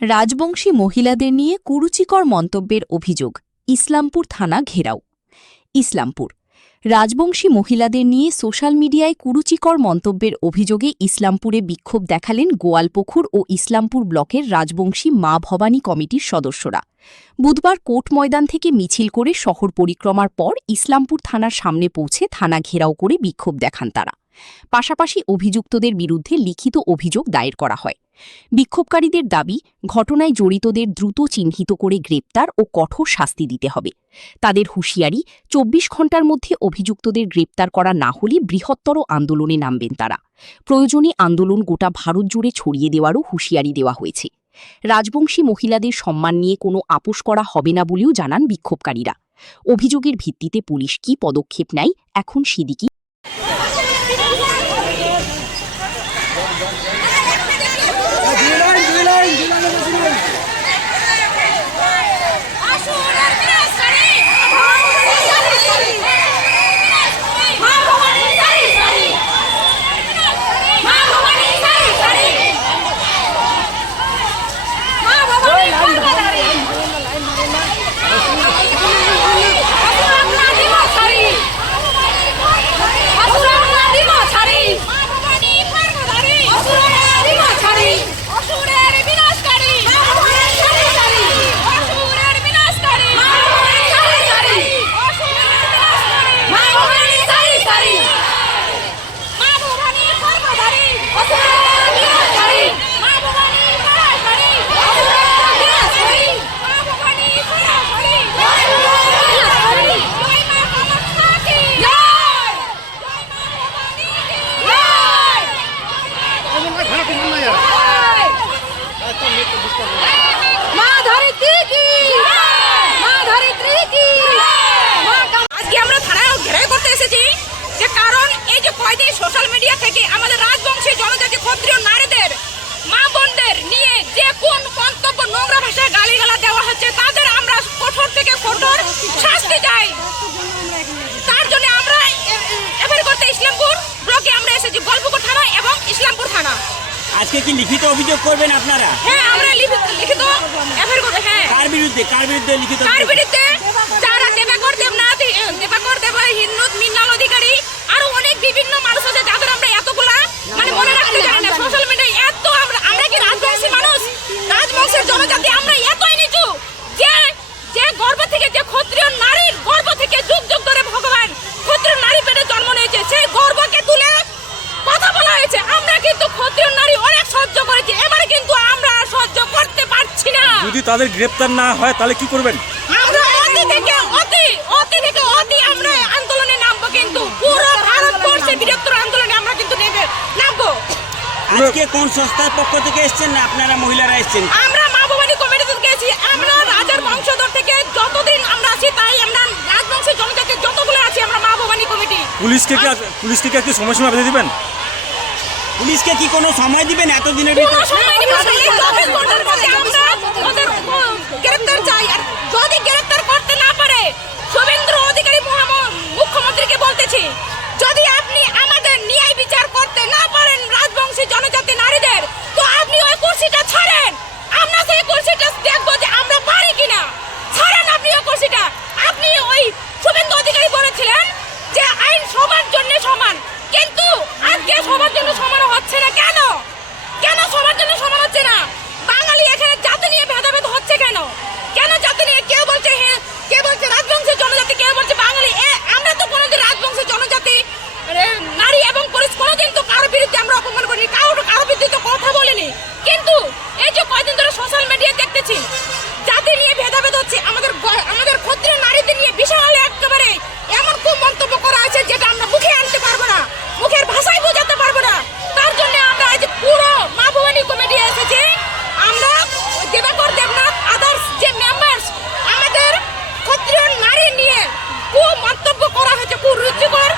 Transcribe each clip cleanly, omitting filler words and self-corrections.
রাজবংশী মহিলাদের নিয়ে কুরুচিকর মন্তব্যের অভিযোগ, ইসলামপুর থানা ঘেরাও। ইসলামপুর রাজবংশী মহিলাদের নিয়ে সোশ্যাল মিডিয়ায় কুরুচিকর মন্তব্যের অভিযোগে ইসলামপুরে বিক্ষোভ দেখালেন গোয়ালপুকুর ও ইসলামপুর ব্লকের রাজবংশী মা ভবানী কমিটির সদস্যরা। বুধবার কোর্ট ময়দান থেকে মিছিল করে শহর পরিক্রমার পর ইসলামপুর থানার সামনে পৌঁছে থানা ঘেরাও করে বিক্ষোভ দেখান তারা। পাশাপাশি অভিযুক্তদের বিরুদ্ধে লিখিত অভিযোগ দায়ের করা হয়। বিক্ষোভকারীদের দাবি, ঘটনায় জড়িতদের দ্রুত চিহ্নিত করে গ্রেপ্তার ও কঠোর শাস্তি দিতে হবে। তাদের হুঁশিয়ারি, ২৪ ঘণ্টার মধ্যে অভিযুক্তদের গ্রেপ্তার করা না হলে বৃহত্তর আন্দোলনে নামবেন তারা। প্রয়োজনে আন্দোলন গোটা ভারত জুড়ে ছড়িয়ে দেওয়ারও হুঁশিয়ারি দেওয়া হয়েছে। রাজবংশী মহিলাদের সম্মান নিয়ে কোনো আপোষ করা হবে না বলেও জানান বিক্ষোভকারীরা। অভিযোগের ভিত্তিতে পুলিশ কী পদক্ষেপ নেয় এখন সেদিকেই সোশ্যাল মিডিয়া থেকে আমাদের রাজবংশী জনজাতি ক্ষত্রিয় নারীদের, মা বোনদের নিয়ে যে কোন মন্তব্য, নোংরা ভাষায় গালিগালাজ দেওয়া হচ্ছে, তাদের আমরা কঠোর থেকে কঠোর শাস্তি চাই। তার জন্য আমরা এফআইআর করতে ইসলামপুর ব্লকে আমরা এসেছি, গোয়ালপুকুর থানা এবং ইসলামপুর থানা। আজকে কি লিখিত অভিযোগ করবেন আপনারা? হ্যাঁ, আমরা লিখিত এফআইআর করব। হ্যাঁ, কার বিরুদ্ধে লিখিত? কার বিরুদ্ধে? যারা দেবাকর দেবনাথ, দেবাকর দেব, হিন্দুত মিনাল অধিকারী, আরো অনেক বিভিন্ন মানুষ আছে যাদের আমরা এতগুলা মনে রাখতে জানি না। সোশ্যাল মিডিয়ায় এত আমরা কি রাজবংশী মানুষ, রাজবংশের জনজাতি আমরা এতই নিচু যে গর্ভ থেকে, যে ক্ষত্রিয় নারীর গর্ভ থেকে যুগ যুগ ধরে ভগবান ক্ষত্রিয় নারী পেটে জন্ম নিয়েছে, সেই গর্ভকে তুলে কথা বলা হয়েছে। আমরা কিন্তু ক্ষত্রিয় নারী অনেক সহ্য করেছি, এবারে কিন্তু আমরা সহ্য করতে পারছি না। যদি তাদের গ্রেফতার না হয় তাহলে কি করবেন? আমরা অতি আমরা আন্দোলনে নামবো, কিন্তু পুরো ভারতবর্ষের বৃহত্তর আন্দোলনে আমরা কিন্তু নামবো। আজকে কোন সংস্থার পক্ষ থেকে এসেছেন না আপনারা মহিলারা এসেছেন? আমরা মা ভবানী কমিটি থেকে এসেছি। আমরা রাজার বংশধর থেকে যতদিন আমরা আছি, তাই আমরা রাজবংশের জনজাতির যতগুলো আছি আমরা মা ভবানী কমিটি। পুলিশকে কি একটু সময়সীমা বেঁধে দিবেন? পুলিশকে কি কোনো সময় দিবেন এতদিনের ভিতরে? আমরা গ্রেফতার চাই, আর যদি গ্রেফতার করতে না পারে, শুভেন্দু অধিকারী মুখ্যমন্ত্রীকে বলতেছি, যদি আপনি আমাদের ন্যায় বিচার করতে না পারেন রাজবংশী জনজাতি নারীদের, তো আপনি ওই কুর্সিটা ছাড়েন। আমরা সেই কুর্সিটা দেখবো যে আমরা পারি কিনা। ছাড়েন আপনি ওই কুর্সিটা। আপনি ওই শুভেন্দু অধিকারী বলেছিলেন যে আইন সবার জন্য সমান, কিন্তু আজকে সবার জন্য সমান হচ্ছে না। কেন সবার জন্য সমান হচ্ছে না? বাঙালি এখানে জাতি নিয়ে ভেদাভেদ হচ্ছে কেন? জাতি নিয়ে কেউ বলছে রাজবংশী জনজাতি, কেউ বলছে বাঙালি। আমরা তো কোনোদিন রাজবংশী জনজাতি নারী এবং পুলিশ কোনোদিন তো কারোর বিরুদ্ধে আমরা অপমান করিনি, কারোর বিরুদ্ধে তো কথা বলিনি। কিন্তু এই যে কয়দিন ধরে সোশ্যাল মিডিয়ায় দেখতেছি জাতি নিয়ে ভেদাভেদ হচ্ছে, আমাদের ক্ষত্রিয় নারীদের নিয়ে বিশাল একেবারে এমন খুব মন্তব্য করা হয়েছে যেটা আমরা মুখে আনতে পারবো না, মুখের ভাষায় বোঝাতে পারবো না। তার জন্য আমরা আজ পুরো মা ভবানী কমিটি এসেছি। আমরা দেবাকর দেবনাথ, আদার্স যে মেম্বার্স, আমাদের ক্ষত্রিয় নারী নিয়ে খুব মন্তব্য করা হয়েছে, খুব রুচিকর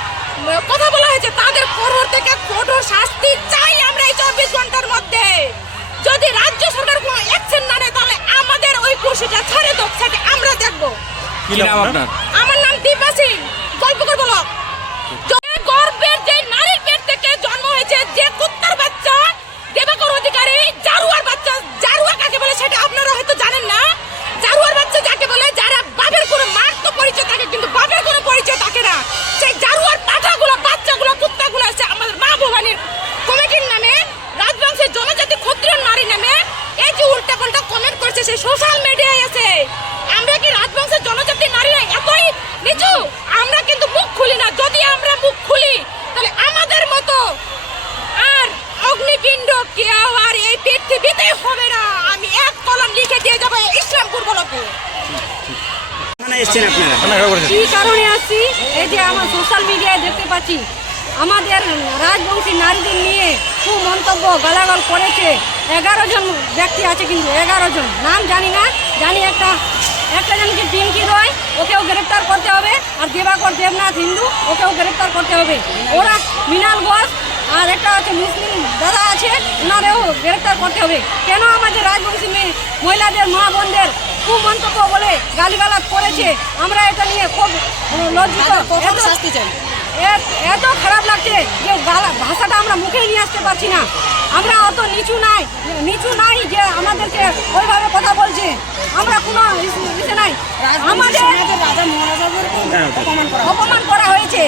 কথা বলা হয়েছে, তাদের কঠোর থেকে কঠোর শাস্তি চাই আমরা এই 24 ঘন্টার মধ্যে। যদি রাজ্য সরকার কোনো অ্যাকশন না নেয়, তাহলে আমাদের ওই কুর্সিটা ছেড়ে দাও, সেটা আমরা দেখবো। কি নাম আপনার? আমার নাম দীপা সিং, গোয়ালপুকুর ব্লক। গর্ভের যে নারীর পেট থেকে জন্ম হয়েছে, যে কুত্তার বাচ্চা, দেবাকর অধিকারী জারুয়ার বাচ্চা, জারুয়া কাকে বলে সেটা সোশ্যাল মিডিয়ায় আছে। আমরা কি রাজবংশের জনজাতি নারীরা এতই নিচু? আমরা কিন্তু মুখ খুলি না। যদি আমরা মুখ খুলি তাহলে আমাদের মতো আর অগ্নিপিণ্ড কেউ আর এই পৃথিবীতে হবে না। আমি এক কলম লিখে দিয়ে যাবো ইসলামপুর ব্লকে। থানায় এসছেন আপনারা? থানায় ঘেরাও করেছেন। কি কারণে আসছি, এই যে আমার সোশ্যাল মিডিয়ায় দেখতে পাচ্ছি আমাদের রাজবংশী নারীদের নিয়ে খুব মন্তব্য গালাগাল করেছে। 11 জন ব্যক্তি আছে, কিন্তু 11 জন নাম জানি না। জানি একটা জানি যে পিঙ্কি রয়, ওকেও গ্রেপ্তার করতে হবে। আর দেবাকর দেবনাথ হিন্দু, ওকেও গ্রেপ্তার করতে হবে। ওরা মৃণাল ঘোষ আর একটা হচ্ছে মুসলিম দাদা আছে, ওনারেও গ্রেপ্তার করতে হবে। কেন আমাদের রাজবংশী মহিলাদের মা বোনদের খুব মন্তব্য বলে গালিগালাজ করেছে? আমরা এটা নিয়ে খুব লজ্জিত। শাস্তি চাই। এত খারাপ লাগছে যে ভাষাটা আমরা মুখে নিয়ে আসতে পারছি না। আমরা অত নিচু নাই যে আমাদেরকে ওইভাবে কথা বলছে। আমরা কোনো ইসে নাই, আমাদের রাজা মহারাজাদের অপমান করা হয়েছে,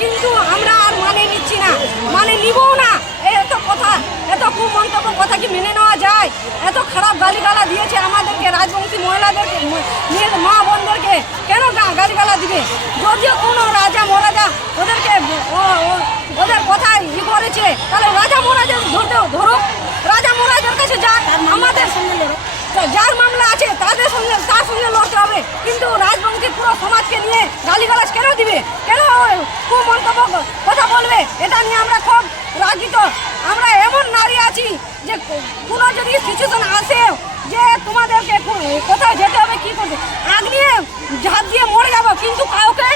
কিন্তু আমরা আর মানে নিচ্ছি না, মানে নিবও না। এত কথা, এত খুব মন্তব্য কথা কি মেনে নেওয়া যায়? এত খারাপ গালিগালা দিয়েছে আমাদেরকে, রাজবংশী মহিলাদেরকে, মা বোনদেরকে। কেন গালিগালা দিবে? যদিও কোনো রাজা মহারাজা ওদেরকে ওদের কথায় করেছে, তাহলে রাজা মহারাজা ধরুক, রাজা মহারাজার কাছে যাক, আমাদের সঙ্গে যার মামলা আছে তার সঙ্গে লড়তে হবে। কিন্তু রাজবংশী পুরো সমাজকে নিয়ে গালিগালাজ কেন দিবে? কেন খুব মন্তব্য কথা বলবে? এটা নিয়ে আমরা খুব রাগিত। আমরা এমন নারী আছি যে কোনো যদি সিচুয়েশন আসে যে তোমাদেরকে কোথায় যেতে হবে, কি করবে, আগ নিয়ে ঝাঁপ দিয়ে মরে যাবো, কিন্তু কাউকে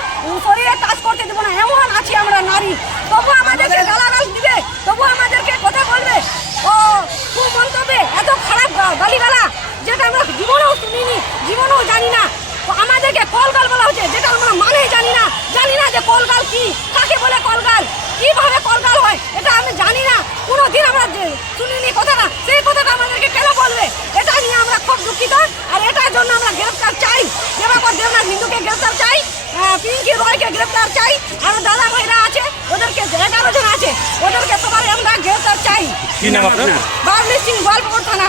শরীরে কাজ করতে দেবো না। এমন আছি আমরা নারী। তবু আমাদেরকে গালাগাল দিবে, তবু আমাদেরকে কথা বলবে। ও খুব মন্তব্যে এত খারাপ গালিগালা যেটা আমরা জীবনেও শুনিনি, জীবনেও জানি না। আমাদেরকে কলগাল বলা হচ্ছে, যেটা আমরা মানেই জানি না যে কলগাল কি, কাকে বলে কলগাল, কিভাবে কলগাল হয়, এটা আমি জানি না। কোনোদিন আমরা শুনিনি কথাটা, সেই কথাটা আমাদেরকে কেন বলবে? এটা নিয়ে আমরা খুব দুঃখিত। আর এটার জন্য আমরা গ্রেপ্তার চাই, দেবাকর দেবনাথ হিন্দুকে গ্রেপ্তার চাই, পিঙ্কি রয়কে গ্রেপ্তার চাই। আর দাদা ভাইরা আছে, ওদেরকে 11 জন আছে, ওদেরকে সবাই আমরা গ্রেপ্তার চাই। কি নাম আপনার? বাবলি সিং, গোয়ালপুর থানা।